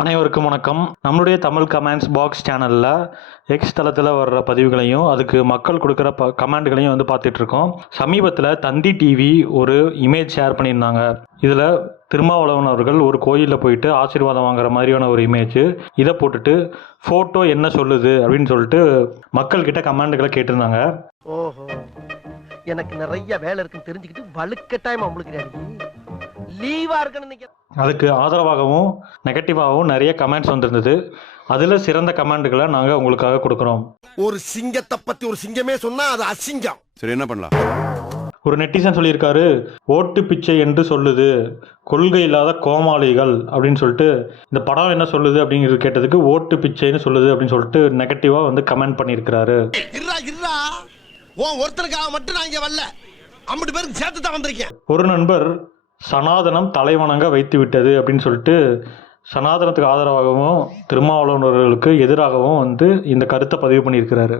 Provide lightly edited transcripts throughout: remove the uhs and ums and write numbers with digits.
அனைவருக்கும் வணக்கம். நம்மளுடைய தமிழ் கமெண்ட்ஸ் பாக்ஸ் சேனலில் எக்ஸ் தளத்தில் வர்ற பதிவுகளையும் அதுக்கு மக்கள் கொடுக்குற கமெண்ட்களையும் வந்து பார்த்துட்ருக்கோம். சமீபத்தில் தந்தி டிவி ஒரு இமேஜ் ஷேர் பண்ணியிருந்தாங்க. இதில் திருமாவளவன் அவர்கள் ஒரு கோயிலில் போயிட்டு ஆசீர்வாதம் வாங்குற மாதிரியான ஒரு இமேஜ். இதை போட்டுட்டு ஃபோட்டோ என்ன சொல்லுது அப்படின்னு சொல்லிட்டு மக்கள்கிட்ட கமெண்ட்களை கேட்டிருந்தாங்க. ஓஹோ, எனக்கு நிறைய வேலை இருக்குன்னு தெரிஞ்சுக்கிட்டு வலுக்கட்டாயமா உங்களுக்கு லீவா இருக்குன்னு அதுக்கு ஆதரவாகவும் நெகட்டிவாகவும் நிறைய கமெண்ட்ஸ் வந்திருந்தது. அதில் சிறந்த கமெண்ட்களை நாங்கள் உங்களுக்காக கொடுக்குறோம். ஒரு சிங்கத்தை பற்றி ஒரு சிங்கமே சொன்னா அது அசிங்கம். சரி, என்ன பண்ணலாம்? ஒரு நெட்டிசன் சொல்லியிருக்காரு, ஓட்டு பிச்சை என்று சொல்லுது, கொள்கை இல்லாத கோமாளிகள் அப்படின்னு சொல்லிட்டு. இந்த படம் என்ன சொல்லுது அப்படிங்கிறது கேட்டதுக்கு ஓட்டு பிச்சைன்னு சொல்லுது அப்படின்னு சொல்லிட்டு நெகட்டிவாக வந்து கமெண்ட் பண்ணியிருக்கிறாரு. ஒருத்தருக்காக மட்டும் நான் இங்க வரல, 50 பேருக்கு சேர்த்து தான் வந்திருக்கேன். ஒரு நண்பர் சனாதனம் தலைவணங்க வைத்து விட்டது அப்படின்னு சொல்லிட்டு சனாதனத்துக்கு ஆதரவாகவும் திருமாவளவர்களுக்கு எதிராகவும் வந்து இந்த கருத்தை பதிவு பண்ணியிருக்கிறாரு.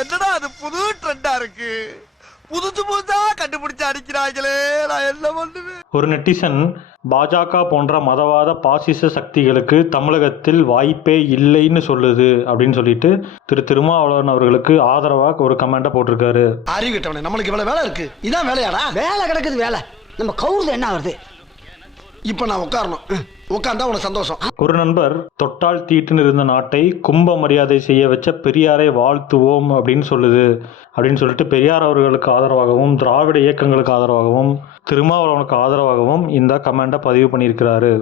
என்னடா அது புது ட்ரெண்டா இருக்கு, புதுசா கண்டுபிடிச்சு அடிக்கிறாங்களே, நான் என்ன பண்ணுவேன்? ஒரு நெட்டிசன் பாஜக போன்ற மதவாத பாசிச சக்திகளுக்கு தமிழகத்தில் வாய்ப்பே இல்லைன்னு சொல்லுது அப்படின்னு சொல்லிட்டு திருமாவளவன் அவர்களுக்கு ஆதரவாக ஒரு கமெண்ட்டை போட்டிருக்காரு. அறிவிட்டவனே, நம்மளுக்கு இவ்வளவு வேலை இருக்கு, இதான் வேலையாடா? வேலை கிடக்குது, வேலை நம்ம கவுருது என்ன வருது? இப்ப நான் உட்காரணும், உட்கார்ந்தா உனக்கு சந்தோஷம். ஒரு நண்பர் தொட்டால் தீட்டுன்னு இருந்த நாட்டை கும்ப மரியாதை செய்ய வச்ச பெரியாரை வாழ்த்துவோம் அப்படின்னு சொல்லுது அப்படின்னு சொல்லிட்டு பெரியார் அவர்களுக்கு ஆதரவாகவும் திராவிட இயக்கங்களுக்கு ஆதரவாகவும் திருமாவளவனுக்கு ஆதரவாகவும் இந்த கமெண்ட்டை பதிவு பண்ணியிருக்கிறாரு.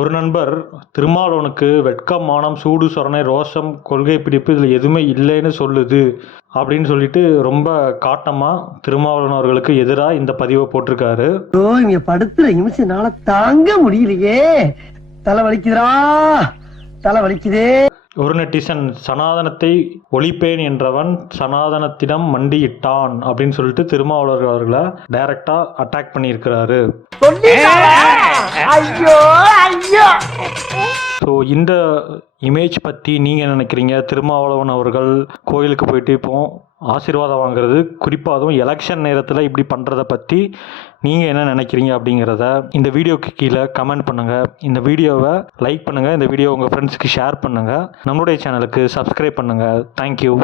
ஒரு நண்பர் திருமாவளவனுக்கு வெட்கம், மானம், சூடு, சொரணை, ரோஷம், கொள்கை பிடிப்பு இதில் எதுவுமே இல்லைன்னு சொல்லுது அப்படின்னு சொல்லிட்டு ரொம்ப காட்டமாக திருமாவளவன் அவர்களுக்கு எதிராக இந்த பதிவை போட்டிருக்காரு. இங்க படுத்துற நிமிஷம்னால தாங்க முடியலையே, தலை வலிக்குதுரா, தலை வலிக்குதே. ஒரு நெட்டிசன் சனாதனத்தை ஒழிப்பேன் என்றவன் சனாதனத்திடம் மண்டியிட்டான் அப்படின்னு சொல்லிட்டு திருமாவளவன் அவர்களை டைரக்டா அட்டாக் பண்ணியிருக்கிறாரு. ஸோ இந்த இமேஜ் பற்றி நீங்கள் நினைக்கிறீங்க? திருமாவளவன் அவர்கள் கோயிலுக்கு போயிட்டு இப்போ ஆசீர்வாதம் வாங்குறது, குறிப்பாக அதுவும் எலெக்ஷன் நேரத்தில் இப்படி பண்ணுறதை பற்றி நீங்கள் என்ன நினைக்கிறீங்க அப்படிங்கிறத இந்த வீடியோக்கு கீழே கமெண்ட் பண்ணுங்கள். இந்த வீடியோவை லைக் பண்ணுங்கள், இந்த வீடியோ உங்கள் ஃப்ரெண்ட்ஸுக்கு ஷேர் பண்ணுங்கள், நம்மளுடைய சேனலுக்கு சப்ஸ்கிரைப் பண்ணுங்கள். தேங்க்யூ.